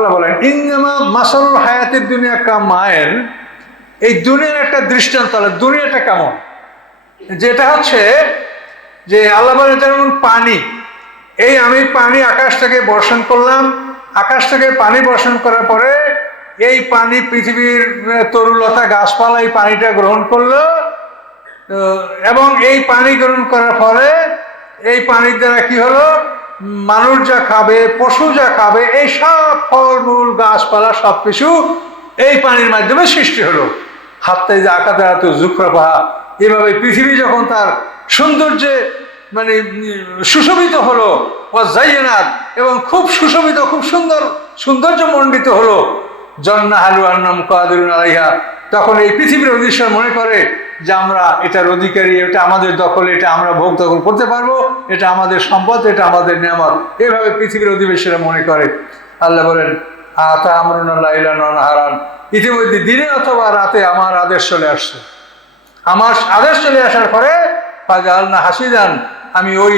আল্লাহ বলেন ইন্নামা মাসালুল হায়াতের দুনিয়া কামায়েন, এই দুনিয়ার একটা দৃষ্টান্ত। দুনিয়াটা কেমন, যেটা হচ্ছে যে আল্লাহ বলেন যেমন পানি, এই আমি পানি আকাশ থেকে বর্ষণ করলাম, আকাশ থেকে পানি বর্ষণ করার পরে এই পানি পৃথিবীর তরুলতা গাছপালা এই পানিটা গ্রহণ করলো, এবং এই পানি গ্রহণ করার পরে এই পানির দ্বারা কি হলো, মানুষ যা খাবে, পশু যা খাবে, এই সব ফলমূল গাছপালা সবকিছু এই পানির মাধ্যমে সৃষ্টি হলো। হাত্তে যে আকাতে এত জুখরাফা, এভাবে পৃথিবী যখন তার সৌন্দর্যে মানে সুশোভিত হলো, ওয়াজাইয়ানাত, এবং খুব সুশোভিত, খুব সুন্দর সৌন্দর্য মণ্ডিত হলো, জন্না হালু আন্নাম কাদিরুন আলাইহা, তখন এই পৃথিবীর অধিশ্বর মনে করে যে আমরা এটার অধিকারী, এটা আমাদের দখলে, এটা আমরা ভোগ দখল করতে পারবো, এটা আমাদের সম্পদ, এটা আমাদের নিয়ামত, এভাবে পৃথিবীর অধিবেশীরা মনে করে। আল্লাহ বলেন আতা আমরুনা লাইলান ওয়া নাহারান, ইতিমধ্যে দিনে অথবা রাতে আমার আদেশ চলে আসছে। আমার আদেশ চলে আসার পরে ফাজালনা হাসিদান, আমি ওই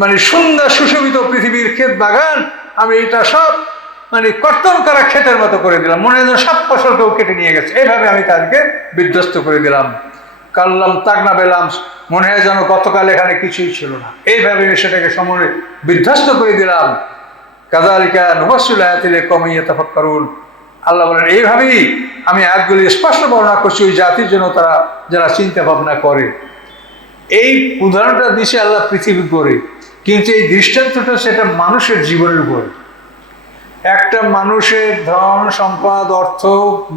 মানে সুন্দর সুশোভিত পৃথিবীর ক্ষেত বাগান আমি এটা সব মানে কর্তন করা ক্ষেতের মতো করে দিলাম, মনে হয় সব ফসলকেও কেটে নিয়ে গেছে, এইভাবে আমি তাদেরকে বিধ্বস্ত করে দিলাম। কাল্লাম তাগনা বেলাম, মনে হয় যেন গতকাল এখানে কিছুই ছিল না, এইভাবে সেটাকে সময় বিধ্বস্ত করে দিলাম। কাযালিকা নুফাসসিলু আয়াতি লিকাওমিন ইয়াতাফাক্কারুন, আল্লাহ বলেন এইভাবেই আমি আয়াতগুলি স্পষ্ট বর্ণনা করছি ওই জাতির জন্য, তারা যারা চিন্তা ভাবনা করে। এই উদাহরণটা দিছে আল্লাহ পৃথিবী করে, কিন্তু এই দৃষ্টান্তটা সেটা মানুষের জীবনের উপর। একটা মানুষের ধন সম্পদ, অর্থ,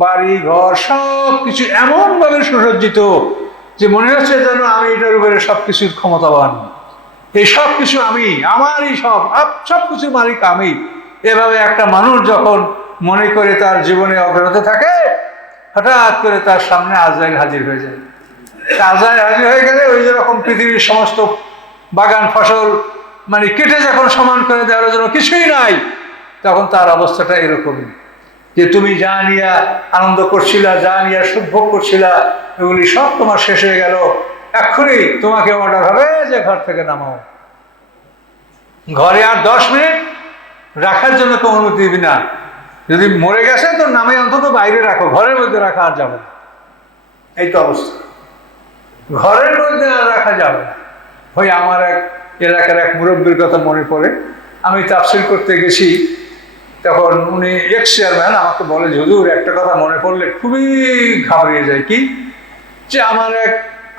বাড়ি ঘর সব কিছু এমনভাবে সুসজ্জিত যে মনে হচ্ছে যেন আমি এটার উপরে সবকিছুর ক্ষমতাবান, এই সব কিছু আমি, আমারই সব কিছুর মালিক আমি। এভাবে একটা মানুষ যখন মনে করে তার জীবনে অগ্রগতি থাকে, হঠাৎ করে তার সামনে আজরাইল হাজির হয়ে যায়। আজরাইল হাজির হয়ে গেলে ওই যেরকম পৃথিবীর সমস্ত বাগান ফসল মানে কেটে যখন সমান করে দেওয়ার জন্য কিছুই নাই, তখন তার অবস্থাটা এরকমই যে তুমি যা নিয়ে আনন্দ করছিলা, যা নিয়ে সুখ ভোগ করছিলা, এগুলি সব তোমার শেষ হয়ে গেল। এক্ষুনি তোমাকে অর্ডার হবে যে ঘর থেকে নামাও, ঘরে আর 10 মিনিট রাখার জন্য কেউ অনুমতি দিবি না। যদি মরে গেছে তো নামে অন্তত বাইরে রাখো, ঘরের মধ্যে রাখা আর যাবে না। এই তো অবস্থা, ঘরের মধ্যে আর রাখা যাবে না। ওই আমার এক এলাকার এক মুরব্বীর কথা মনে পড়ে, আমি তাফসীর করতে গেছি, তখন উনি এক্স চেয়ারম্যান আমাকে বলে যে হুজুর একটা কথা মনে পড়লে খুবই ঘাবড়িয়ে যায়। কি? যে আমার এক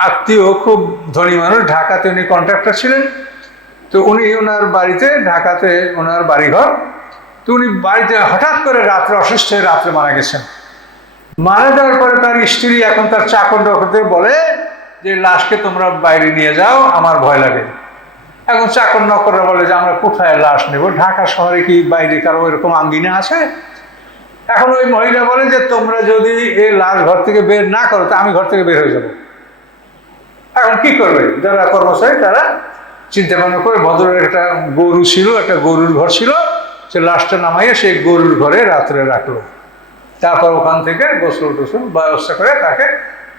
আত্মীয় খুব ধনী মানুষ, ঢাকাতে উনি কন্ট্রাক্টর ছিলেন, তো উনি ওনার বাড়িতে, ঢাকাতে ওনার বাড়িঘর, তো উনি বাড়িতে হঠাৎ করে রাত্রে অসুস্থ হয়ে রাত্রে মারা গেছেন। মারা যাওয়ার পরে তার স্ত্রী এখন তার চাকর বলে যে লাশকে তোমরা বাইরে নিয়ে যাও, আমার ভয় লাগে। এখন চাকর নকররা বলে যে আমরা কোথায় লাশ নেব, ঢাকা শহরে কি বাইরে কারো এরকম আঙ্গিনা আছে? এখন ওই মহিলা বলে যে তোমরা যদি এই লাশ ঘর থেকে বের না করো তা আমি ঘর থেকে বের হয়ে যাব। এখন কি করবে যারা কর্মচারী, তারা চিন্তা ভাবনা করে, ভদ্রের একটা গরু ছিল, একটা গরুর ঘর ছিল, সে লাশটা নামাইয়ে সেই গরুর ঘরে রাত্রে রাখলো। তারপর ওখান থেকে গোসল টোসল ব্যবস্থা করে তাকে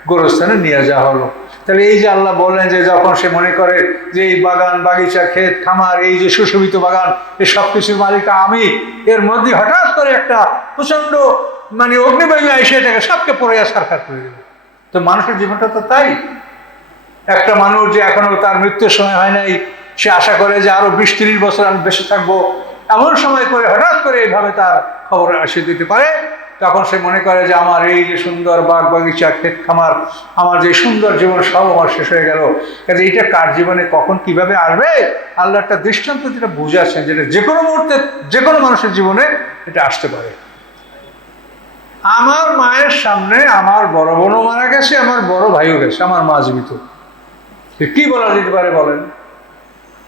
গোরস্থানে নিয়ে যাওয়া হলো। তাহলে এই যে আল্লাহ বললেন যে যখন সে মনে করে যে এই বাগান, বাগিচা, ক্ষেত, খামার, এই যে সুশোভিত বাগান, এই সব কিছুর মালিক আমি, এর মধ্যে হঠাৎ করে একটা প্রচন্ড মানে অগ্নিবায়ু এসে এটাকে সবকে পড়ে সারখার করে দেবে। তো মানুষের জীবনটা তো তাই। একটা মানুষ যে এখনো তার মৃত্যুর সময় হয় নাই, সে আশা করে যে আরো 20-30 বছর আমি বেঁচে থাকবো, এমন সময় করে হঠাৎ করে এইভাবে তার খবর এসে দিতে পারে, তখন সে মনে করে যে আমার এই যে সুন্দর বাগ বাগিচা, ক্ষেত খামার, আমার যে সুন্দর জীবন সব আমার শেষ হয়ে গেল। কাজে এইটা কার জীবনে কখন কিভাবে আসবে, আল্লাহ একটা দৃষ্টান্ত যেটা বুঝাচ্ছেন, যেটা যে কোনো মুহূর্তে যে কোনো মানুষের জীবনে এটা আসতে পারে। আমার মায়ের সামনে আমার বড় বোনও মারা গেছে, আমার বড় ভাইও গেছে, আমার মা জীবিত। কি বলা যেতে পারে বলেন?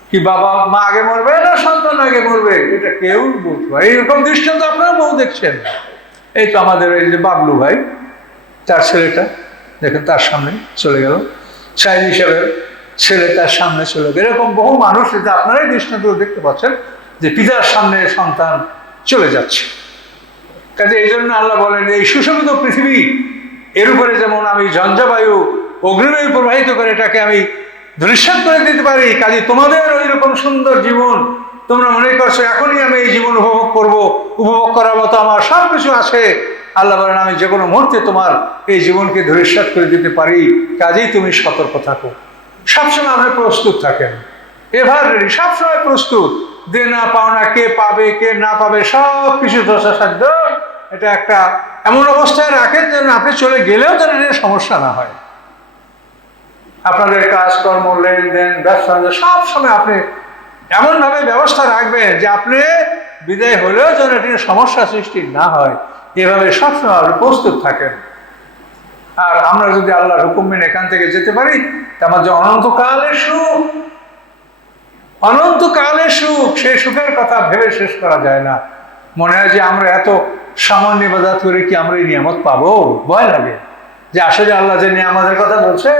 কি বাবা মা আগে মরবে না সন্তান আগে মরবে? এটা কেউ বলতে পারে। এইরকম দৃষ্টান্ত আপনারা বহু দেখছেন। এই তো আমাদের এই যে বাবলু ভাই, তার ছেলেটা দেখেন তার সামনে চলে গেল, সাইদ হিসাবে ছেলে তার সামনে চলে গেল। এরকম বহু মানুষ, এটা আপনারাই দৃষ্টান্ত দেখতে পাচ্ছেন যে পিতার সামনে সন্তান চলে যাচ্ছে। কাজে এই জন্য আল্লাহ বলেন এই সুশোভিত পৃথিবী, এর উপরে যেমন আমি ঝঞ্ঝাবায়ু, অগ্নিবায়ু প্রবাহিত করে এটাকে আমি দৃশ্যত করে দিতে পারি, কাজে তোমাদের ওই রকম সুন্দর জীবন তোমরা মনে করছো এখনই আমি এই জীবন উপভোগ করব, উপভোগ করার মতো আমার সব কিছু আছে। আল্লাহ বলেন আমি যে কোনো মুহূর্তে তোমার এই জীবনকে ধূলিসাৎ করে দিতে পারি, কাজেই তুমি সতর্ক থাকো। সবসময় আপনি প্রস্তুত থাকেন, এভার রেডি, সবসময় প্রস্তুত। দেনা পাওনা, কে পাবে কে না পাবে সব কিছু যথাসাধ্য এটা একটা এমন অবস্থায় রাখেন যেন আপনি চলে গেলেও যেন সমস্যা না হয়। আপনাদের কাজকর্ম, লেনদেন, ব্যবসা সব সময় আপনি এমনভাবে ব্যবস্থা রাখবেন যে আপনি বিদায় হলেও যেন এটি সমস্যা সৃষ্টি না হয়, এভাবে সবসময় আপনি প্রস্তুত থাকেন। আর আমরা যদি আল্লাহর হুকুম মেনে এখান থেকে যেতে পারি, আমার যে অনন্তকালের সুখ, অনন্তকালের সুখ, সেই সুখের কথা ভেবে শেষ করা যায় না। মনে হয় যে আমরা এত সামান্য ইবাদত করে কি আমরা এই নিয়ামত পাবো? ভয় লাগে যে আসলে আল্লাহ যে নিয়ামতের কথা বলছে,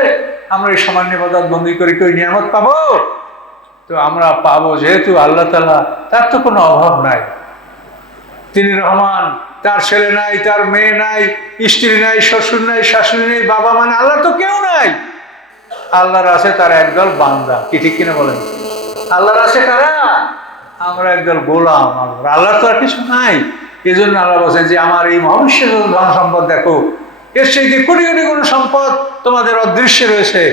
আমরা এই সামান্য ইবাদত বন্দী করে কি ওই নিয়ামত পাবো? তো আমরা পাবো, যেহেতু আল্লাহ তাআলা, তার তো কোনো অভাব নাই। তিনি রহমান, তার ছেলে নাই, তার মেয়ে নাই, স্ত্রী নাই, শ্বশুর নাই, শাশুড়ি নেই, বাবা মানে আল্লাহ তো কেউ নাই। আল্লাহর আছে তার একদল বান্দা, কি ঠিক কিনা বলেন? আল্লাহর আছে কারা? আমরা একদল গোলাম। আল্লাহর তো আর কিছু নাই। এই জন্য আল্লাহ বলছেন যে আমার এই মহাবিশ্বের ধন সম্পদ দেখো, এর সেই যে কোটি কোটি কোন সম্পদ তোমাদের অদৃশ্যে রয়েছে,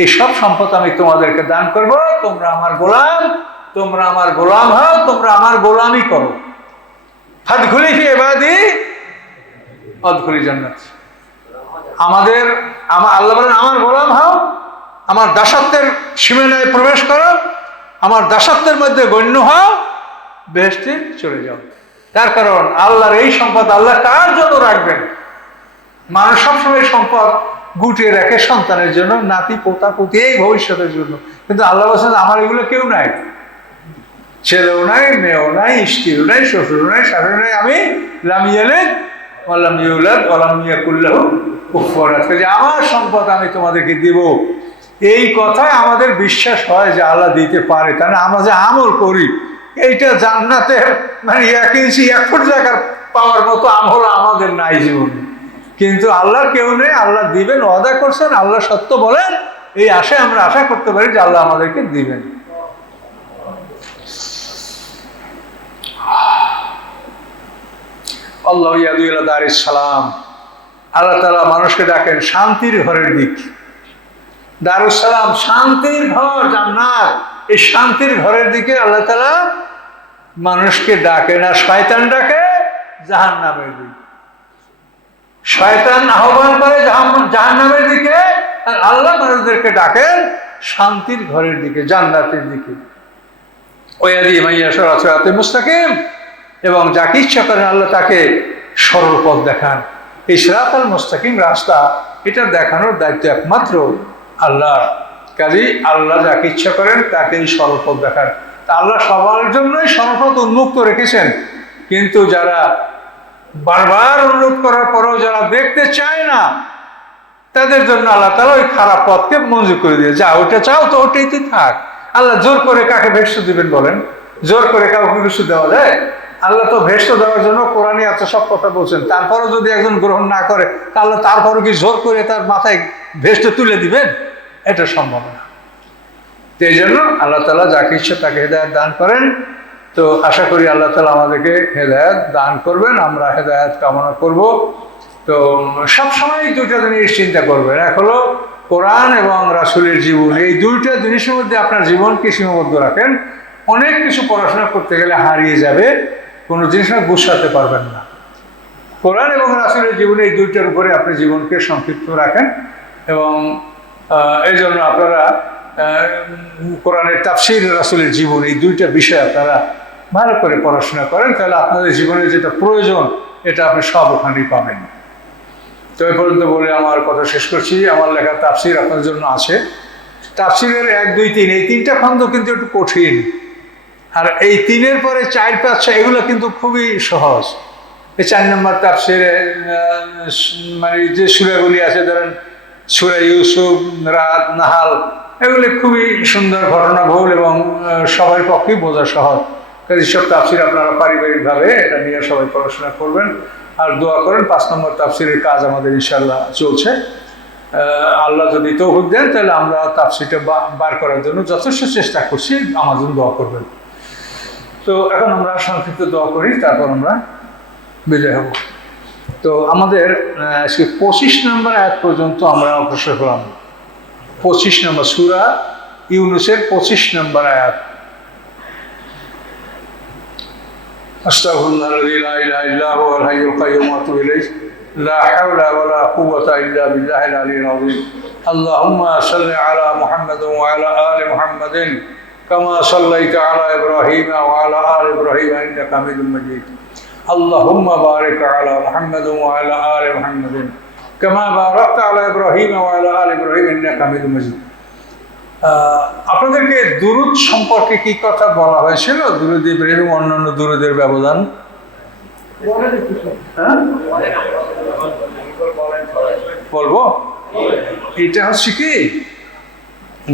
এই সব সম্পদ আমি তোমাদেরকে দান করব। তোমরা আমার গোলাম, তোমরা আমার গোলাম হও, তোমরা আমার গোলামি করো। ফাদখুলি ফি ইবাদি আদখুলি জান্নাত। আল্লাহ বলেন আমার গোলাম হও, আমার দাসত্বের সীমানায় প্রবেশ করো, আমার দাসত্বের মধ্যে গণ্য হও, বেহেশতে চলে যাও। তার কারণ আল্লাহর এই সম্পদ আল্লাহ কার জন্য রাখবেন? মানুষ সবসময় সম্পদ গুটিয়ে রাখে সন্তানের জন্য, নাতি পোতা পুতি, এই ভবিষ্যতের জন্য। কিন্তু আল্লাহ বলছেন আমার এগুলো কেউ নাই, ছেলেও নাই, মেয়েও নাই, স্ত্রীও নাই, শ্বশুরও নাই, শাশুড়ি নাই। আমি লাম ইয়ালিদ ওয়া লাম ইউলাদ ওয়া লাম ইয়াকুল লাহু কুফুয়ান আহাদ, যে আমার সম্পদ আমি তোমাদেরকে দিব। এই কথায় আমাদের বিশ্বাস হয় যে আল্লাহ দিতে পারে, তাহলে আমরা যে আমল করি এইটা জান্নাতের মানে 1 ইঞ্চি 1 ফুট জায়গার পাওয়ার মতো আমল আমাদের নাই জীবনে। কিন্তু আল্লাহর কেউ নেই, আল্লাহ দিবেন, ওয়াদা করছেন, আল্লাহ সত্য বলেন, এই আশায় আমরা আশা করতে পারি যে আল্লাহ আমাদেরকে দিবেন। আল্লাহ ইয়াদু ইলা দারিস সালাম, আল্লাহ তাআলা মানুষকে ডাকেন শান্তির ঘরের দিক। দারুস সালাম শান্তির ঘর, জান্নাত, এই শান্তির ঘরের দিকে আল্লাহ তাআলা মানুষকে ডাকে না। শয়তান ডাকে জাহান্নামের দিকে, শয়তান আহ্বান করে জাহান্নামের দিকে, আর আল্লাহ মানুষদেরকে ডাকেন শান্তির ঘরের দিকে, জান্নাতের দিকে। ওয়াদি মাইয়া সিরাতাল মুস্তাকিম, এবং যাকে ইচ্ছা করেন আল্লাহ তাকে সরল পথ দেখান। এই সিরাতাল মুস্তাকিম রাস্তা, এটা দেখানোর দায়িত্ব একমাত্র আল্লাহর। কাজেই আল্লাহ যাকে ইচ্ছা করেন তাকে এই সরল পথ দেখান। তা আল্লাহ সবার জন্যই সরল পথ উন্মুক্ত রেখেছেন, কিন্তু যারা বারবার অনুরোধ করার পরেও যারা দেখতে চায় না, তাদের জন্য আল্লাহ তাআলা ওই খারাপ পথকে মঞ্জুর করে দিয়ে, যা ওটা চাও তো ওটাইতে থাক। আল্লাহ জোর করে কাকে ভেস্ট দিবেন বলেন? জোর করে কাউকে কিছু দেওয়া যায়? আল্লাহ তো ভেস্ট দেওয়ার জন্য কোরআনে এত সব কথা বলছেন, তারপরও যদি একজন গ্রহণ না করে, তাহলে তারপরও কি জোর করে তার মাথায় ভেস্ট তুলে দিবেন? এটা সম্ভব না। তো এই জন্য আল্লাহ তাআলা যাকে ইচ্ছা তাকে হেদায়েত দান করেন। তো আশা করি আল্লাহ তাআলা আমাদেরকে হেদায়েত দান করবেন, আমরা হেদায়েত কামনা করব। তো সবসময় দুইটা জিনিস চিন্তা করবেন, এক হলো কোরআন এবং রাসূলের জীবন। এই দুইটা জিনিসের মধ্যে আপনার জীবনকে সীমাবদ্ধ রাখেন। অনেক কিছু পড়াশোনা করতে গেলে হারিয়ে যাবে, কোনো জিনিস গুছাতে পারবেন না। কোরআন এবং রাসূলের জীবন, এই দুইটার উপরে আপনি জীবনকে সংক্ষিপ্ত রাখেন। এবং এই জন্য আপনারা কোরআনের তাফসীর, রাসূলের জীবন, এই দুইটা বিষয় আপনারা ভালো করে পড়াশোনা করেন, তাহলে আপনাদের জীবনে যেটা প্রয়োজন এটা আপনি সব ওখানেই পাবেন। তো এই পর্যন্ত বলে আমার কথা শেষ করছি। আমার লেখা তাফসীর আপনার জন্য আছে। তাফসীরের 1, 2, 3 এই 3টা খণ্ড কিন্তু একটু কঠিন, আর এই 3-এর পরে 4, 5, 6 এগুলো কিন্তু খুবই সহজ। এই 4 নম্বর তাফসীরে মানে যে সূরাগুলি আছে, ধরেন সূরা ইউসুফ, রাত, নাহাল, এগুলি খুবই সুন্দর ঘটনাবহুল এবং সবার পক্ষেই বোঝা সহজ। কাজে সব তাফসীর আপনারা পারিবারিকভাবে এটা নিয়ে সবাই পড়াশোনা করবেন আর দোয়া করেন। 5 নম্বর তাফসীরের কাজ আমাদের ইনশাআল্লাহ চলছে। আল্লাহ যদি তৌফিক দেন তাহলে আমরা তাফসীরটা বার করার জন্য যথেষ্ট চেষ্টা করছি, আমার জন্য দোয়া করবেন। তো এখন আমরা সংক্ষিপ্ত দোয়া করি, তারপর আমরা বিদায় হব। তো আমাদের 25 নম্বর আয়াত পর্যন্ত আমরা অগ্রসর হলাম। 25 নম্বর সূরা ইউনূসের 25 নম্বর আয়াত। আস্তাগফিরুল্লাহি লা ইলাহা ইল্লা হুয়াল হাইয়ুল কাইয়্যুম ওয়া আতুবু ইলাইহি লা হাওলা ওয়া লা কুওয়াতা ইল্লা বিল্লাহিল আলিয়্যিল আযীম। আল্লাহুম্মা সাল্লি আলা মুহাম্মাদ ওয়া আলা আলি মুহাম্মাদিন কামা সাল্লাইতা আলা ইব্রাহিম ওয়া আলা আলি ইব্রাহিম ইন্নাকা হামিদুম মাজিদ। আল্লাহুম্মা বারিক আলা মুহাম্মাদ ওয়া আলা আলি মুহাম্মাদিন কামা বারাকতা আলা ইব্রাহিম ওয়া আলা আলি ইব্রাহিম ইন্নাকা হামিদুম মাজিদ। আপনাদেরকে দুরূদ সম্পর্কে কি কথা বলা হয়েছিল? দুরূদ ইব্রাহিম অন্যান্য দুরূদের ব্যবধান বলবো। এটা হচ্ছে কি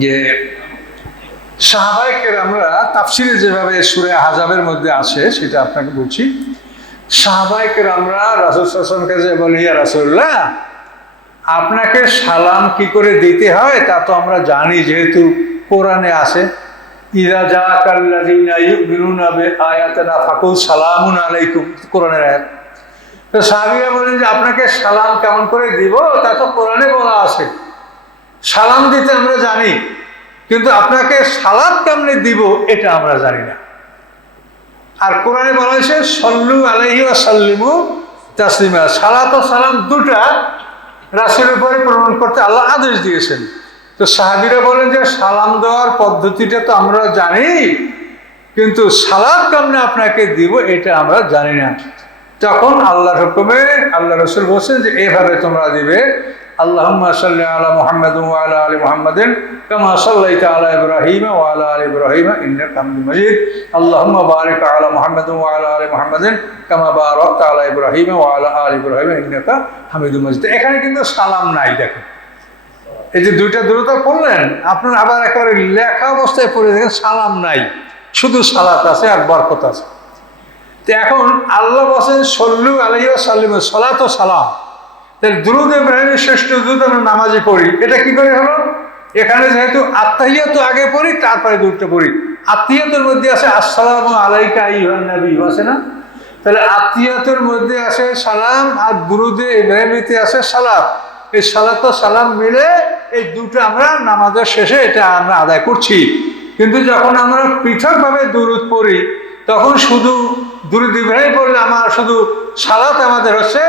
যে সাহাবায়ে কেরামরা তাফসিরে যেভাবে সূরা আহজাবের মধ্যে আছে সেটা আপনাকে বলছি। সাহাবায়ে কেরামরা রাসূল সাল্লাল্লাহু আলাইহি ওয়াসাল্লামকে যে বলে, ইয়া রাসূলুল্লাহ, আপনাকে সালাম কি করে দিতে হয় তা তো আমরা জানি, যেহেতু কোরআনে আছে, ইযা জাআকাল্লাযীনা ইউমিনুনা বিআয়াতিনা ফাকুল সালামুন আলাইকুম, কোরআনের আয়াত। তো সাহাবীরা বলেন যে আপনাকে সালাম কেমন করে দিব, তা তো কোরআনে বলা আছে, সালাম দিতে আমরা জানি, কিন্তু আপনাকে সালাত কেমনে দিব এটা আমরা জানি না। আর কোরআনে বলা হয়েছে সাল্লু আলাইহি ওয়া সাল্লিমু তাসলিমা, সালাত ও সালাম দুটা রাসূলের উপরে প্রমাণ করতে আল্লাহ আদেশ দিয়েছেন। তো সাহাবীরা বলেন যে সালাম দেওয়ার পদ্ধতিটা তো আমরা জানি, কিন্তু সালাত কেমনে আপনাকে দিব এটা আমরা জানি না। তখন আল্লাহর হুকুমে আল্লাহ রাসূল বলেছেন যে এভাবে তোমরা দিবে, আল্লাহুম্মা সাল্লি আলা মুহাম্মাদ ওয়া আলা আলি মুহাম্মাদিন কামা সাল্লাইতা আলা ইব্রাহিম ওয়া আলা আলি ইব্রাহিম ইন্নাকা হামিদুম মাজিদ। আল্লাহুম্মা বারিক আলা মুহাম্মাদ ওয়া আলা আলি মুহাম্মাদিন কামা বারাকতা আলা ইব্রাহিম ওয়া আলা আলি ইব্রাহিম ইন্নাকা হামিদুম মাজিদ। এখানে কিন্তু সালাম নাই। দেখেন, এই যে দুইটা দুরূদ পড়লেন, আপনার আবার একেবারে লেখা অবস্থায় পড়ে দেখেন সালাম নাই, শুধু সালাত আছে আর বরকত আছে। তো এখন আল্লাহ বলেন সল্লু আলাইহি ওয়া সাল্লিমু, সালাত ও সালাম। তাহলে দুরূদ ইব্রাহিমের শ্রেষ্ঠ দুরূদ আমরা নামাজে পড়ি, এটা কি করে হলো? এখানে যেহেতু আত্তাহিয়াত আগে পড়ি, তারপরে দুরূদটা পড়ি। আত্তাহিয়াতের মধ্যে আছে আসসালামু আলাইকা আইয়ুহান নবী, আছে না? তাহলে আত্তাহিয়াতের মধ্যে আছে সালাম, আর দুরূদে ইব্রাহিমিতে আছে সালাত। এই সালাত ও সালাম মিলে এই দুটো আমরা নামাজের শেষে এটা আমরা আদায় করছি। কিন্তু যখন আমরা পৃথকভাবে দুরূদ পড়ি, তখন শুধু দুরূদ ইব্রাহিম পড়লে আমার শুধু সালাত আমাদের হচ্ছে,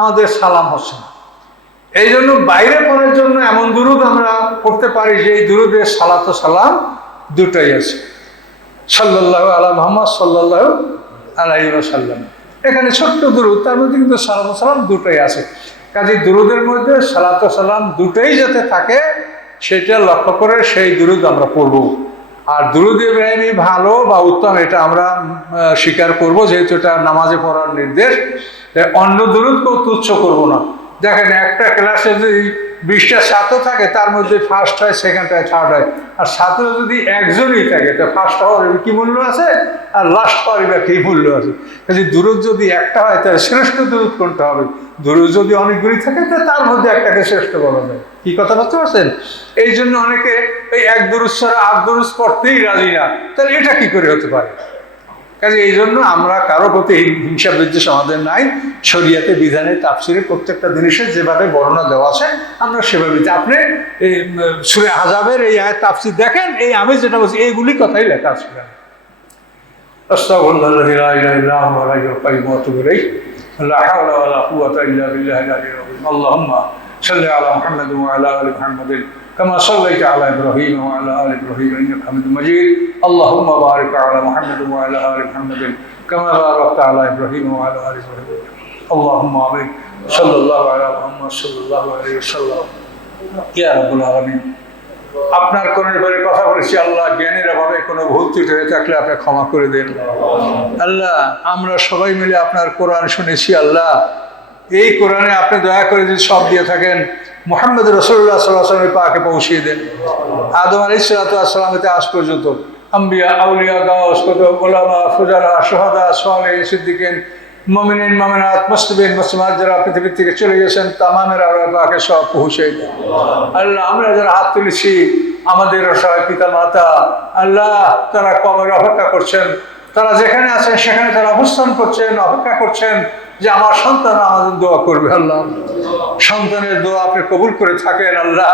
আমাদের সালাম হচ্ছে না। এই জন্য বাইরে পড়ার জন্য এমন দুরূদ আমরা পড়তে পারি যে এই দুরূদের সালাত ও সালাম দুটাই আছে। সাল্লাল্লাহু আলা মুহাম্মদ সাল্লাল্লাহু আলাইহি ওয়াসাল্লাম, এখানে ছোট্ট দুরূদ, তার মধ্যে কিন্তু সালাত ও সালাম দুটাই আছে। কাজে দুরূদের মধ্যে সালাত ও সালাম দুটাই যাতে থাকে সেটা লক্ষ্য করে সেই দুরূদ আমরা পড়ব। আর দুরূদ ইব্রাহিমি ভালো বা উত্তম এটা আমরা স্বীকার করব, যেহেতু এটা নামাজে পড়ার নির্দেশ। অন্য দুরূদকেও তুচ্ছ করব না। দেখেন, একটা ক্লাসে যদি 20টা ছাত্র থাকে, তার মধ্যে ফার্স্ট হয়, সেকেন্ড হয়, থার্ড হয়, আর ছাত্র যদি একজনই থাকে, তো ফার্স্ট হওয়ার কি মূল্য আছে, আর লাস্ট হওয়ার কি মূল্য আছে? কাজে দুরূদ যদি একটা হয় তাহলে শ্রেষ্ঠ দুরূদ কোনটা হবে? দুরূদ যদি অনেকগুলি থাকে তাহলে তার মধ্যে একটাকে শ্রেষ্ঠ বলা যায়। কি কথা বুঝতে পারছেন? এই জন্য অনেকে এই এক দুরূদ ছাড়া আর দুরূদ পড়তেই রাজি না। তাহলে এটা কি করে হতে পারে? কাজে এই জন্য আমরা কারো প্রতি হিংসা বিদ্বেষ আমাদের নাই। শরিয়াতে বিধানে তাফসিরে প্রত্যেকটা জিনিসের যেভাবে বর্ণনা দেওয়া আছে আমরা সেভাবে। আপনি এই সূরা আহজাবের এই আয়াত তাফসির দেখেন, এই আমি যেটা বলছি এইগুলি কথাই লেখা আছে। আস্তাগফিরুল্লাহি লা ইলাহা ইল্লা হুয়া আল হাইয়ুল কাইয়্যুম ওয়া আতুবু ইলাইহি লা হাওলা ওয়া লা কুওয়াতা ইল্লা বিল্লাহিল আলিয়্যিল আযীম। আল্লাহুম্মা সাল্লি আলা মুহাম্মাদ ওয়া আলা আলি মুহাম্মাদিন كما صليت على إبراهيم وعلى آل إبراهيم إنك حميد مجيد. اللهم بارك على محمد وعلى آل محمد كما باركت على إبراهيم وعلى آل إبراهيم. اللهم آمين. صلى الله على محمد صلى الله عليه وسلم. يا رب العالمين. আপনার কোরআনের ব্যাপারে কথা বলেছি, আল্লাহ জ্ঞানের অভাবে কোনো ভুল ত্রুটি হয়ে থাকলে আপনি ক্ষমা করে দেন। আল্লাহ, আমরা সবাই মিলে আপনার কোরআন শুনেছি। আল্লাহ, এই কোরআনে আপনি দয়া করে যদি সব দিয়ে থাকেন, মুহাম্মদ রাসূলুল্লাহ সাল্লাল্লাহু আলাইহি ওয়াসাল্লামের পাকে পৌঁছিয়ে দেন। আদম আলাইহিস সালাতু ওয়াস সালামেতে আজ পর্যন্ত আম্বিয়া, আউলিয়া, গাওস, কুতুব, উলামা, ফুজালা, শুহাদা, সালেহিন, সিদ্দিকিন, মুমিনিন, মুমিনাত, মুসলিমিন, মুসলিমাত যারা পৃথিবী থেকে চলে গেছেন তামামের আল্লাহর পাকে সব পৌঁছিয়ে দেন। আল্লাহ, আমরা যারা হাত তুলেছি, আমাদের অসহায় পিতা মাতা, আল্লাহ তারা কবরে অপেক্ষা করছেন, তারা যেখানে আছেন সেখানে তারা অবস্থান করছেন, অপেক্ষা করছেন যে আমার সন্তান আমাদের দোয়া করবে। আল্লাহ সন্তানের দোয়া আপনি কবুল করে থাকেন। আল্লাহ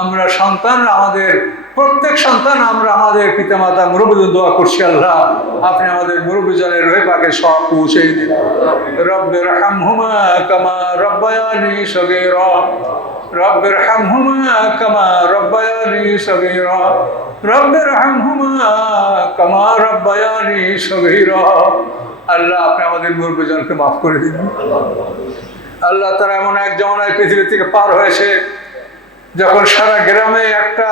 আমরা সন্তান, আমাদের প্রত্যেক সন্তান, আমরা আমাদের পিতামাতা মুরব্বীদের দোয়া করছি। আল্লাহ আপনি আমাদের মুরব্বীজনের রুহে পাকে সব পৌঁছে দিন। রব্বির হামহুমা কামা রব্বায়ানি সগীরা, রব্বির হামহুমা কামা রব্বায়ানি সগীরা, রব্বির হামহুমা কামা রব্বায়ানি সগীরা। আল্লাহ আপনি আমাদের মুরব্বীজনকে মাফ করে দিন। আল্লাহ তারা এমন এক জমানায় পৃথিবী থেকে পার হয়েছে যখন সারা গ্রামে একটা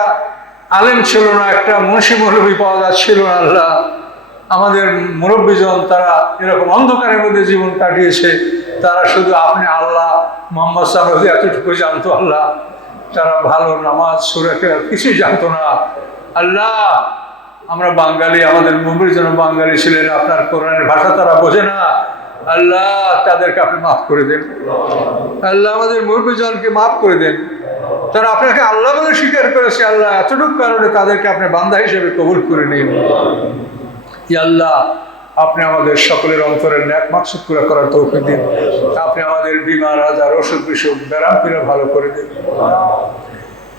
আলেম ছিল না, একটা মুন্সি মৌলবী পাওয়া যাচ্ছিল না। আল্লাহ আমাদের মুরব্বীজন তারা এরকম অন্ধকারের মধ্যে জীবন কাটিয়েছে। তারা শুধু আপনি আল্লাহ মোহাম্মদ সাল্লাল্লাহু এতটুকু জানতো। আল্লাহ তারা ভালো নামাজ সূরা কেরাত কিছুই জানতো না। আল্লাহ আমরা বাঙালি, আমাদের মুরব্বীজন বাঙালি ছিলেন, আপনার কোরআনের ভাষা তারা বোঝে না। আল্লাহ তাদেরকে আপনি মাফ করে দেন। আল্লাহ আমাদের মুরব্বীজনকে মাফ করে দেন। তারা আপনাকে আল্লাহ বলে স্বীকার করেছে। আল্লাহ এতটুকু কারণে তাদেরকে আপনি বান্দা হিসেবে কবুল করে নিন। ইয়া আল্লাহ আপনি আমাদের সকলের অন্তরের ন্যাক মাকসুদ পুরা করার তৌফিক দিন। আপনি আমাদের বিমার আজার, অসুখ বিসুখ, ব্যারাম পীড়া ভালো করে দিন।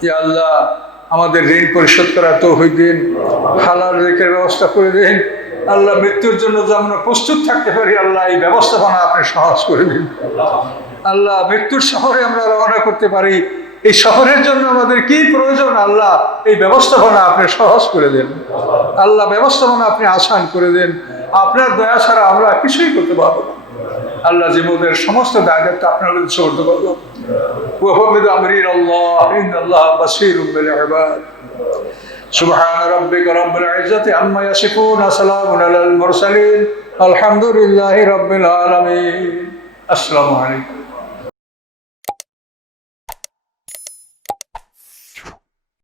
ইয়া আল্লাহ আমাদের ঋণ পরিশোধ করার তৌফিক দিন। হালাল রিজিকের ব্যবস্থা করে দিন। আল্লাহ মৃত্যুর জন্য যে আমরা প্রস্তুত থাকতে পারি, আল্লাহ এই ব্যবস্থাপনা আপনি সহজ করে দিন। আল্লাহ মৃত্যুর শহরে আমরা রওনা করতে পারি, এই শহরের জন্য আমাদের কি প্রয়োজন, আল্লাহ এই ব্যবস্থাপনা আপনি সহজ করে দেন। আল্লাহ ব্যবস্থাপনা আপনি আসান করে দেন। আপনার দয়া ছাড়া আমরা কিছুই করতে পারবো না। আল্লাহ জীবনের সমস্ত দায়িত্ব আপনার কাছে ছোট করবো। سبحان ربك رب العزة عما يصفون وسلام على المرسلين الحمد لله رب العالمين. السلام عليكم.